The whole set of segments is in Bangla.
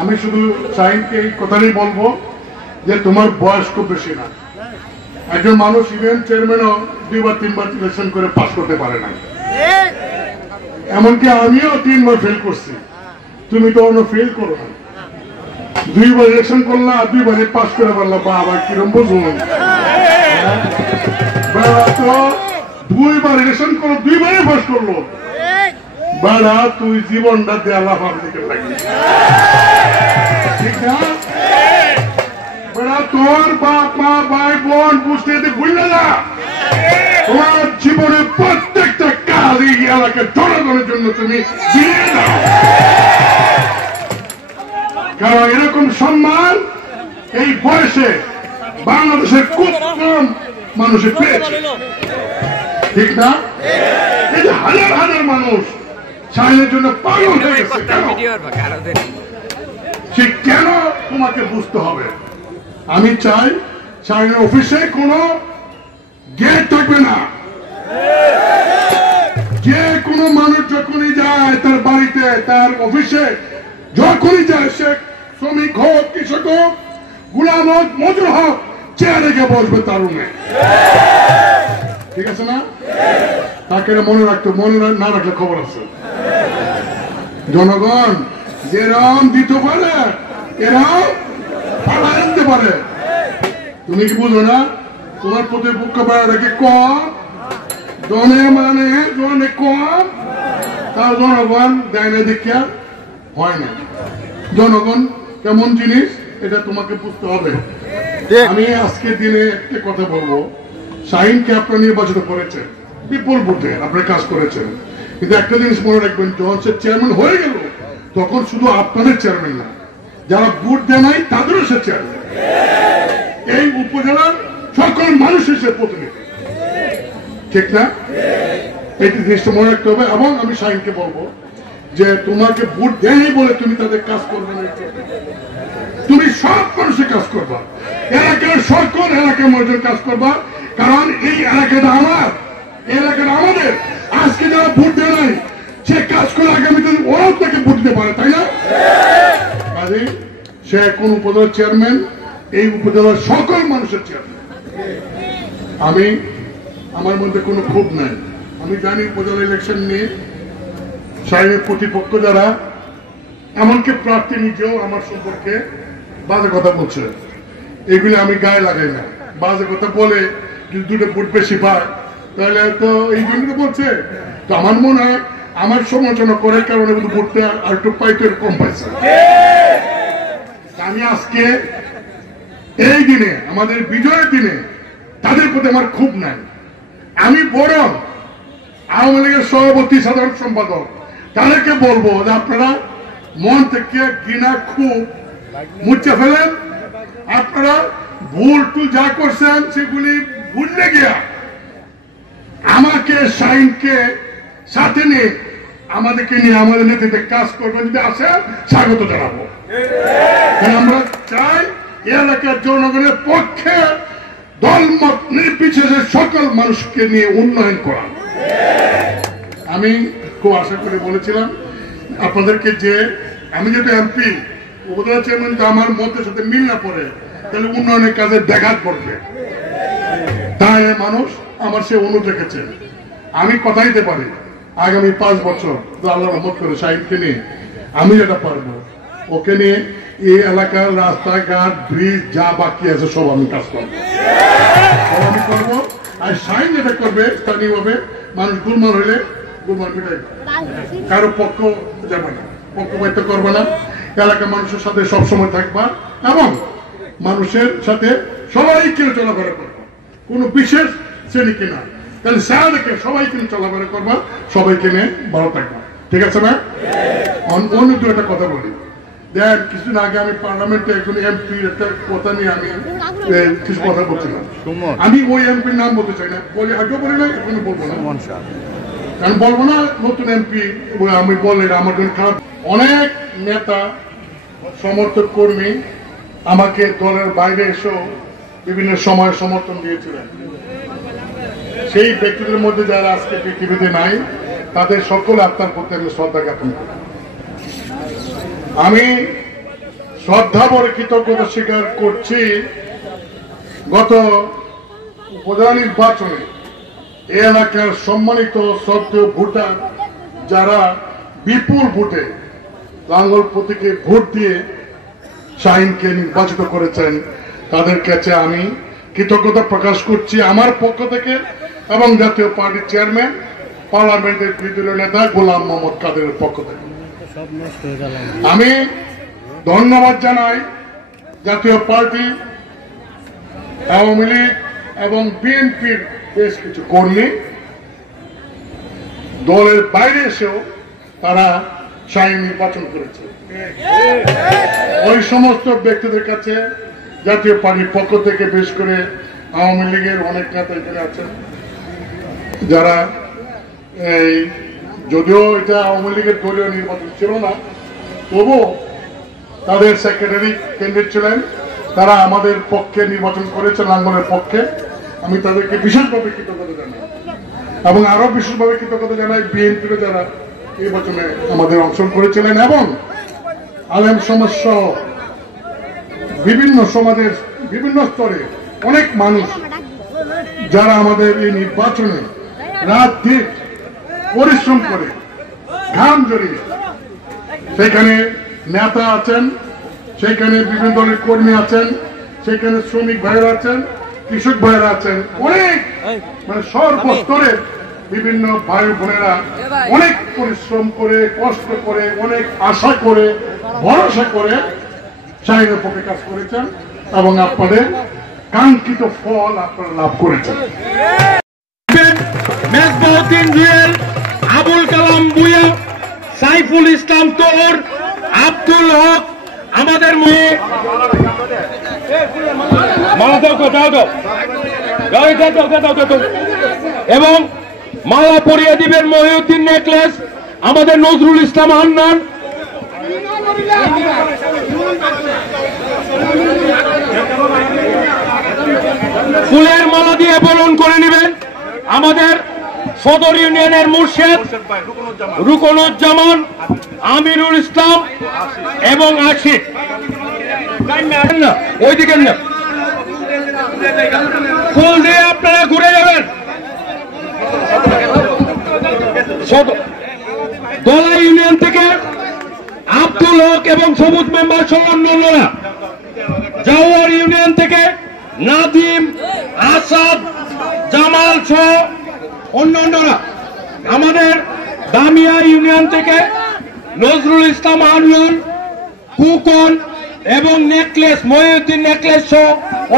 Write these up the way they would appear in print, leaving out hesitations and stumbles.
আমি শুধু শাহিনকে এই কথাটাই বলবো যে তোমার বয়স খুব বেশি না। একজন মানুষ ইভেন্ট চেয়ারম্যানও 2 বার 3 বার ইলেকশন করে পাস করতে পারে না, এমনকি আমিও 3 বার ফেল করছি। তুমি তো অন্য ফেল করো না, 2 বার ইলেকশন করলা, 2 বারে পাস করে পারলা, বাবা কিরম বুঝুন। 2 বার ইলেকশন করো, 2 বারে পাস করলো, বাড়া তুই জীবনটা দেয়ালা পাবলিকের লাগে, ঠিক না? বেড়া তোর বাপ মা ভাই বোন বুঝতে ভুললে না, তোমার জীবনের প্রত্যেকটা কাজ এই এলাকার জনগণের জন্য তুমি দিয়ে দাও, কারণ এরকম সম্মান এই বয়সে বাংলাদেশের খুব কম মানুষের পেয়েছে, ঠিক না? এই যে হাজার হাজার মানুষ শাহিনের জন্য পাগল হয়ে গেছে, সে কেন তোমাকে বুঝতে হবে। আমি চাই শাহিনের অফিসে কোনো গেট থাকবে না, যে কোনো মানুষ যখনই যায় তার বাড়িতে তার অফিসে যখনই যায়, সে শ্রমিক হোক কৃষক হোক গুলাম হোক মজুর হোক, চেয়ারে গিয়ে বসবে তার রুমে, ঠিক আছে না? তাকে মনে রাখতে, মনে না রাখলে খবর আছে। জনগণ যেরম দিতে পারে এরম পালা আনতে পারে, তুমি কি বুঝো না? তোমার প্রতিপক্ষ বাড়া কি কম, জনে মানে জনে কম, তার জনগণ দেয় না, দেখিয়া হয় না। জনগণ কেমন জিনিস এটা তোমাকে বুঝতে হবে। আমি আজকের দিনে একটা কথা বলবো, শাহিনকে আপনারা নির্বাচিত করেছেন, বিপুল ভোটে আপনারা কাজ করেছেন, কিন্তু একটা জিনিস মনে রাখবেন, যখন সে চেয়ারম্যান হয়ে গেল তখন শুধু আপনাদের চেয়ারম্যান না, যারা ভোট দেয় নাই তাদেরও সে চেয়ারম্যান, এই উপজেলার সকল মানুষের সে প্রতিনিধি, ঠিক না? এই জিনিসটা মনে রাখতে হবে। এবং আমি শাহিনকে বলবো যে তোমাকে ভোট দেয়নি বলে তুমি তাদের কাজ করবে না, তুমি সব মানুষের কাজ করবা, এলাকার সকল এলাকার মানুষের কাজ করবা, কারণ এই এলাকাটা আমার, এলাকাটা আমাদের। আজকে যারা ভোট দেয় নাই সে কাজ করে আগামীতে ওরাও তাকে ভোট দিতে পারে, তাই না? কাজে সে কোন উপজেলার চেয়ারম্যান, এই উপজেলার সকল মানুষের চেয়ারম্যান। আমি আমার মধ্যে কোনো ক্ষোভ নাই, আমি জানি উপজেলা ইলেকশন নিয়ে শাহিনের প্রতিপক্ষ যারা, এমনকি প্রার্থী নিজেও আমার সম্পর্কে বাজে কথা বলছে, এগুলি আমি গায়ে লাগাই না। বাজে কথা বলে যদি 2টা ভোট বেশি পায় তাহলে তো এই জন্য বলছে, তো আমার মনে হয় আমার সমালোচনা করার কারণে কিন্তু ভোটটা আর একটু পাইতে কম পাইছে। আমি আজকে এই দিনে আমাদের বিজয়ের দিনে তাদের প্রতি আমার খুব নাই, আমি বরং আওয়ামী লীগের সভাপতি সাধারণ সম্পাদক তাদেরকে বলবো যে আপনারা মন থেকে ঘৃণা খুব মুছে ফেলেন, আপনারা ভুল টুল যা করছেন সেগুলি ভুললে গিয়া আমাকে শাহিনকে সাথে নিয়ে আমাদেরকে নিয়ে আমাদের নেতৃত্বে কাজ করবেন, যদি আসেন স্বাগত জানাবো। আমরা চাই এলাকার জনগণের পক্ষে দলমত নির্বিশেষে সকল মানুষকে নিয়ে উন্নয়ন করা। আমি খুব আশা করে বলেছিলাম আপনাদেরকে যে আমি যেহেতু এমপি, উপজেলা চেয়ারম্যান আমার মতের সাথে মিল না পড়ে তাহলে উন্নয়নের কাজে ব্যাঘাত পড়বে, তাই মানুষ আমার সে অনুরোধ রেখেছে। আমি কথা দিতে পারি আগামী 5 বছর আল্লাহ রহমত করে শাহিনকে নিয়ে আমি যেটা পারবো, ওকে নিয়ে এই এলাকার রাস্তাঘাট ব্রিজ যা বাকি আছে সব আমি কাজ করবো, আমি করবো। আর শাহিন যেটা করবে স্থানীয়ভাবে মানুষ গুলমাল হইলে গুলমাল মিটাই, কারো পক্ষ যাবে না, পক্ষপাতিত্ব করবে না, এলাকার মানুষের সাথে সবসময় থাকবা এবং মানুষের সাথে সবাইকে চলাফেরা করবা, কোন বিশেষ শ্রেণীকে না, তাহলে সারাদিকে সবাইকে চলাফেরা করবা, সবাইকে নিয়ে ভালো থাকবা, ঠিক আছে না? অন্য দু একটা কথা বলি, দেখ কিছুদিন আগে আমি পার্লামেন্টে একজন এমপির একটা কথা নিয়ে আমি কিছু কথা বলছিলাম, আমি ওই এমপির নাম বলতে চাই না, বলি আগেও বলি না এখনো বলবো না, কারণ বলবো না নতুন এমপি আমি বললে আমার জন্য খারাপ। অনেক নেতা সমর্থক কর্মী আমাকে দলের বাইরে এসেও বিভিন্ন সময় সমর্থন দিয়েছিলেন, সেই ব্যক্তিদের মধ্যে যারা আজকে পৃথিবীতে নাই তাদের সকল আত্মার প্রতি আমি শ্রদ্ধা জ্ঞাপন করি। আমি শ্রদ্ধাভর কৃতজ্ঞতা স্বীকার করছি গত উপজেলা নির্বাচনে এই এলাকার সম্মানিত শ্রদ্ধেয় ভোটার যারা বিপুল ভোটে লাঙ্গল প্রতীকে ভোট দিয়ে শাহিনকে নির্বাচিত করেছেন তাদের কাছে আমি কৃতজ্ঞতা প্রকাশ করছি আমার পক্ষ থেকে এবং জাতীয় পার্টির চেয়ারম্যান পার্লামেন্টের বিরোধী নেতা গোলাম মোহাম্মদ কাদেরের পক্ষ থেকে আমি ধন্যবাদ জানাই জাতীয় পার্টি, আওয়ামী লীগ এবং বিএনপির বেশ কিছু কর্মী দলের বাইরে এসেও তারা শাহিন নির্বাচন করেছে। ওই সমস্ত ব্যক্তিদের কাছে জাতীয় পার্টির পক্ষ থেকে বেশ করে আওয়ামী লীগের অনেক নেতা এখানে আছেন যারা এই যদিও এটা আওয়ামী লীগের দলীয় নির্বাচন ছিল না তবুও তাদের সেক্রেটারি ক্যান্ডিডেট ছিলেন, তারা আমাদের পক্ষে নির্বাচন করেছেন লাঙ্গলের পক্ষে। আমি তাদেরকে বিশেষভাবে কৃতজ্ঞতা জানাই এবং আরো বিশেষভাবে কৃতজ্ঞতা জানাই বিএনপির যারা নির্বাচনে আমাদের অংশগ্রহণ করেছিলেন এবং আলেম সমাজ সহ বিভিন্ন সমাজের বিভিন্ন স্তরে অনেক মানুষ যারা আমাদের এই নির্বাচনে রাত দিন পরিশ্রম করে ঘাম জড়িয়ে সেখানে নেতা আছেন, সেখানে বিভিন্ন দলের কর্মী আছেন, সেখানে শ্রমিক ভাইয়েরা আছেন, কৃষক ভাইয়েরা আছেন, অনেক মানে সর্বস্তরের বিভিন্ন ভাই বোনেরা অনেক পরিশ্রম করে কষ্ট করে অনেক আশা করে ভরসা করে শাহিনের পক্ষে কাজ করেছেন এবং আপনাদের কাঙ্ক্ষিত ফল আপনারা লাভ করেছেন। মেজবাউদ্দিন জুয়েল, আবুল কালাম ভূঁইয়া, সাইফুল ইসলাম তোর, আব্দুল হক, আমাদের মেয়ে এবং মালা পরিয়ে দিবেন মহিউদ্দিন নেকলেস, আমাদের নজরুল ইসলাম হান্নান, ফুলের মালা দিয়ে বরণ করে নেবেন আমাদের সদর ইউনিয়নের মুর্শেদ রুকনুজ্জামান, আমিরুল ইসলাম এবং আশিক। ওইদিকে না ফুল দিয়ে আপনারা ঘুরে যাবেন। দলা ইউনিয়ন থেকে আব্দুল হক এবং সবুজ মেম্বার সহ অন্যান্যরা, জাওয়ার ইউনিয়ন থেকে নাদিম, আসাদ, জামাল সহ অন্যান্যরা, আমাদের দামিয়া ইউনিয়ন থেকে নজরুল ইসলাম হান্নান, কুকন এবং নেকলেস মহিউদ্দিন নেকলেস সহ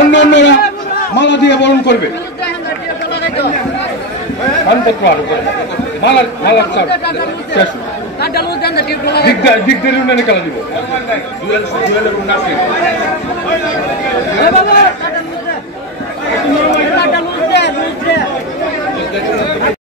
অন্যান্যরা মালা দিয়ে বরণ করবে। দিকদের ইউনিয়নে খেলা দিব।